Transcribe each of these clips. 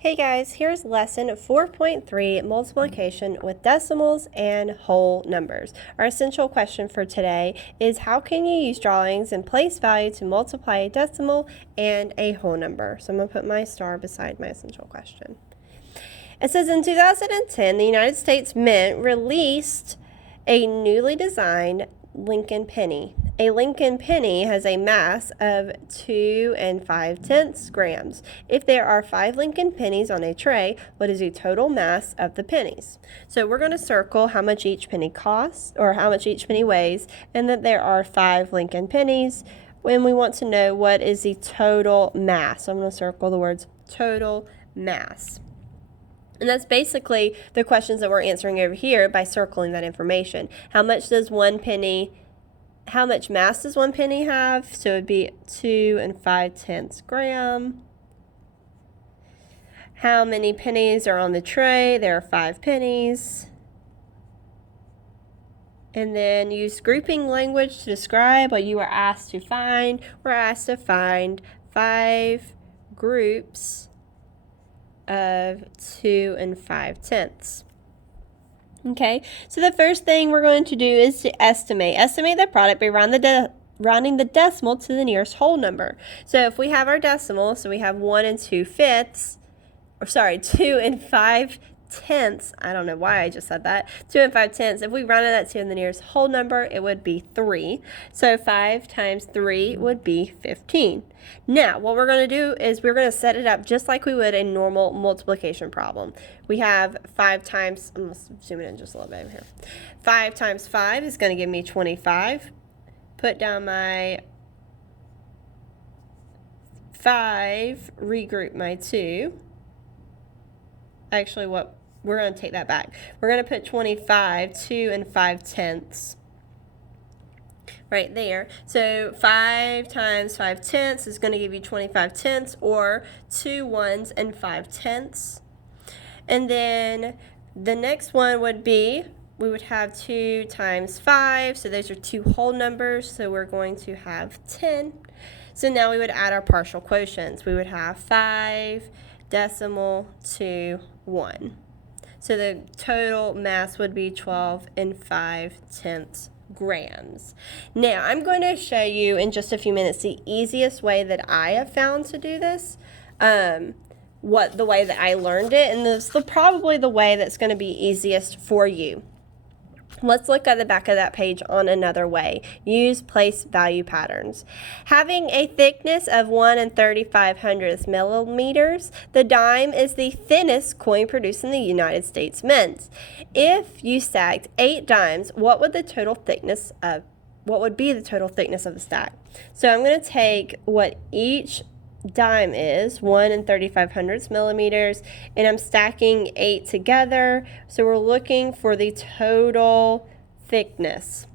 Hey guys, here's lesson 4.3, multiplication with decimals and whole numbers. Our essential question for today is how can you use drawings and place value to multiply a decimal and a whole number? So I'm going to put my star beside my essential question. It says in 2010, the United States Mint released a newly designed Lincoln penny. A Lincoln penny has a mass of 2 5/10 grams. If there are 5 Lincoln pennies on a tray, what is the total mass of the pennies? So we're going to circle how much each penny costs or how much each penny weighs, and that there are 5 Lincoln pennies. When we want to know what is the total mass, so I'm going to circle the words total mass. And that's basically the questions that we're answering over here by circling that information. How much mass does one penny have? So it would be 2 5/10 gram. How many pennies are on the tray? There are 5 pennies. And then use grouping language to describe what you are asked to find. We're asked to find 5 groups of 2 5/10. Okay, so the first thing we're going to do is to estimate the product by rounding the decimal to the nearest whole number. So if we have our decimal, so we have 2 5/10. I don't know why I just said that. 2 5/10. If we rounded that to the nearest whole number, it would be 3. So 5 times 3 would be 15. Now, what we're going to do is we're going to set it up just like we would a normal multiplication problem. We have 5 times, I'm going to zoom it in just a little bit over here. 5 times 5 is going to give me 25. Put down my 5, regroup my 2. Actually, we're going to take that back. We're going to put 25, 2 5/10 right there. So 5 times 5/10 is going to give you 25/10, or 2 1s and 5/10. And then the next one would be, we would have 2 times 5, so those are 2 whole numbers, so we're going to have 10. So now we would add our partial quotients. We would have 5 decimal 2 1. So the total mass would be 12 5/10 grams. Now I'm going to show you in just a few minutes the easiest way that I have found to do this. The way that I learned it, and this is probably the way that's going to be easiest for you. Let's look at the back of that page on another way. Use place value patterns. Having a thickness of 1 3500 millimeters, the dime is the thinnest coin produced in the United States Mint. If you stacked 8 dimes, what would be the total thickness of the stack? So I'm going to take what each dime is, 1 3500 millimeters, and I'm stacking 8 together, so we're looking for the total thickness.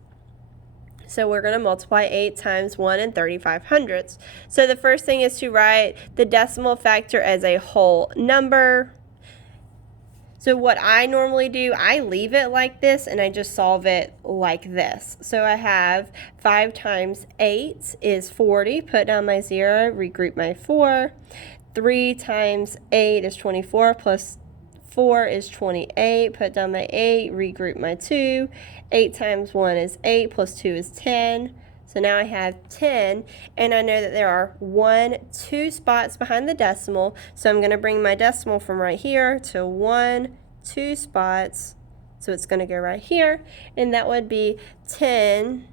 So we're going to multiply 8 times 1 3500. So the first thing is to write the decimal factor as a whole number. So what I normally do, I leave it like this and I just solve it like this. So I have 5 times 8 is 40. Put down my 0, regroup my 4. 3 times 8 is 24 plus 4 is 28. Put down my 8, regroup my 2. 8 times 1 is 8 plus 2 is 10. So now I have 10, and I know that there are 2 spots behind the decimal, so I'm going to bring my decimal from right here to 2 spots, so it's going to go right here, and that would be 10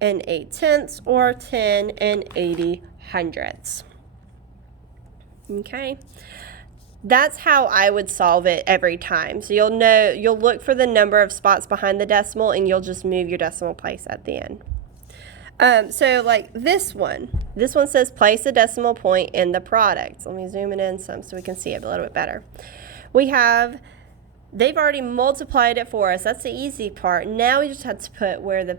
8/10, or 10 80 hundredths. Okay. That's how I would solve it every time. So you'll look for the number of spots behind the decimal, and you'll just move your decimal place at the end. So like this one says place a decimal point in the product. Let me zoom it in some so we can see it a little bit better. They've already multiplied it for us. That's the easy part. Now we just have to put where the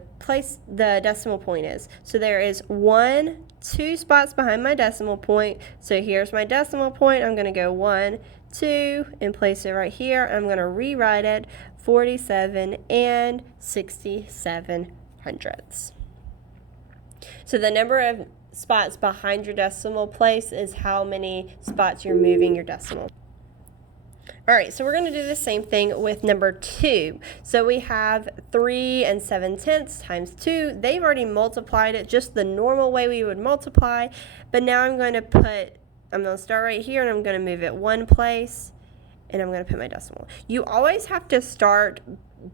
decimal point is. So there is 2 spots behind my decimal point. So here's my decimal point. I'm going to go 1, 2, and place it right here. I'm going to rewrite it 47 67 hundredths. So the number of spots behind your decimal place is how many spots you're moving your decimal. All right, so we're going to do the same thing with number 2. So we have 3 7/10 times 2. They've already multiplied it just the normal way we would multiply, but now I'm going to start right here and I'm going to move it one place and I'm going to put my decimal. You always have to start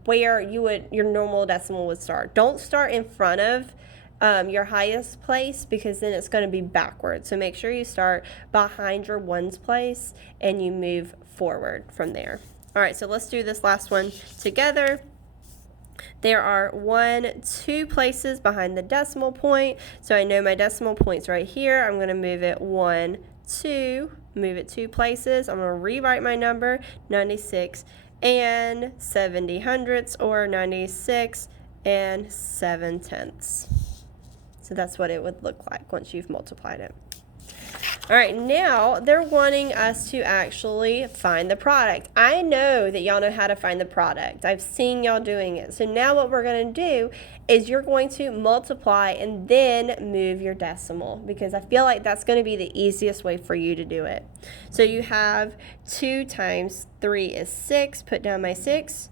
where your normal decimal would start. Don't start in front of your highest place, because then it's going to be backwards. So make sure you start behind your ones place and you move forward from there. All right, so let's do this last one together. There are 2 places behind the decimal point. So I know my decimal point's right here. I'm going to move it 1, 2, move it 2 places. I'm going to rewrite my number, 96 and 70 hundredths, or 96 and 7/10. So that's what it would look like once you've multiplied it. All right, now they're wanting us to actually find the product. I know that y'all know how to find the product. I've seen y'all doing it. So now what we're going to do is you're going to multiply and then move your decimal, because I feel like that's going to be the easiest way for you to do it. So you have 2 times 3 is 6, put down my 6.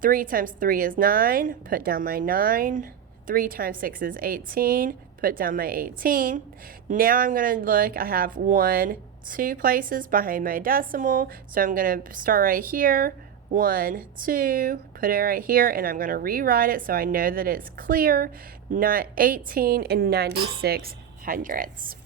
3 times 3 is 9, put down my 9. 3 times 6 is 18, put down my 18. Now I'm going to look, I have 2 places behind my decimal, so I'm going to start right here, 1, 2, put it right here, and I'm going to rewrite it so I know that it's clear, not 18 and 96 hundredths.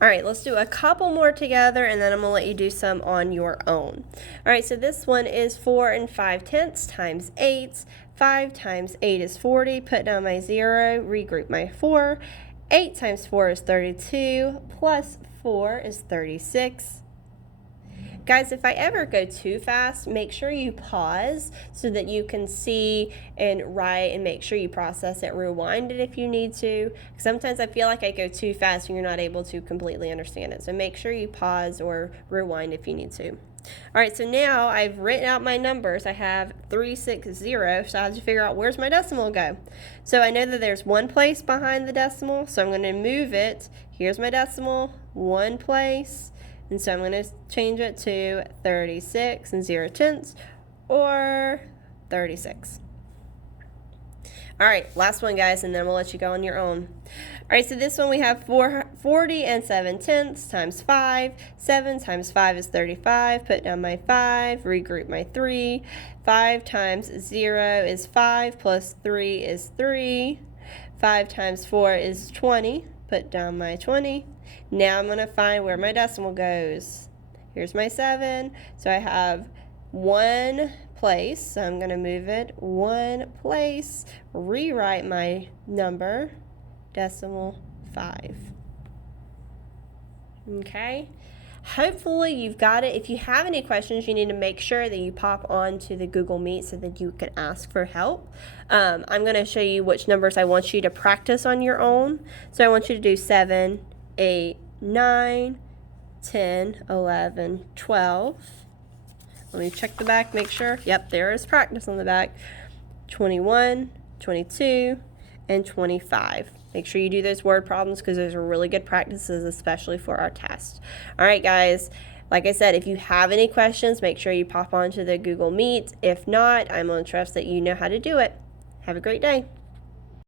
All right, let's do a couple more together, and then I'm going to let you do some on your own. All right, so this one is 4 5/10 times 8. 5 times 8 is 40. Put down my 0, regroup my 4. 8 times 4 is 32, plus 4 is 36. Guys, if I ever go too fast, make sure you pause so that you can see and write, and make sure you process it. Rewind it if you need to. Sometimes I feel like I go too fast and you're not able to completely understand it. So make sure you pause or rewind if you need to. All right, so now I've written out my numbers. I have 360, so I have to figure out where's my decimal go. So I know that there's 1 place behind the decimal, so I'm going to move it. Here's my decimal, 1 place, and so I'm going to change it to 36 0/10, or 36. All right, last one, guys, and then we'll let you go on your own. All right, so this one we have 40 7/10 times 5. 7 times 5 is 35. Put down my 5, regroup my 3. 5 times 0 is 5, plus 3 is 3. 5 times 4 is 20. Put down my 20. Now I'm going to find where my decimal goes. Here's my 7. So I have 1 place, so I'm going to move it 1 place, rewrite my number, decimal 5. Okay, hopefully you've got it. If you have any questions, you need to make sure that you pop on to the Google Meet so that you can ask for help. I'm going to show you which numbers I want you to practice on your own. So I want you to do 7, 8, 9, 10, 11, 12. Let me check the back, make sure. Yep, there is practice on the back. 21, 22, and 25. Make sure you do those word problems, because those are really good practices, especially for our test. All right, guys. Like I said, if you have any questions, make sure you pop onto the Google Meet. If not, I'm going to trust that you know how to do it. Have a great day.